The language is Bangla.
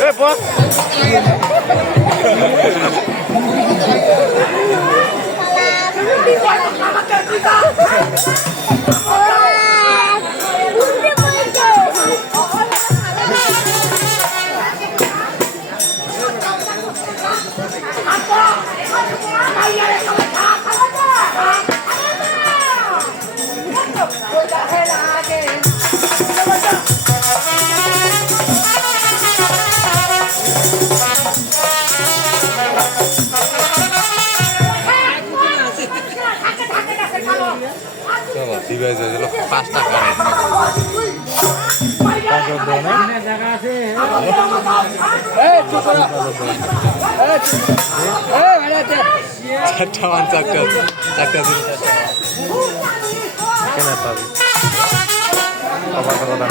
Eh, bos. দিবে দিল পাঁচ টাকা চারটা চারটা চারটা কেন পাবি? আবার কথা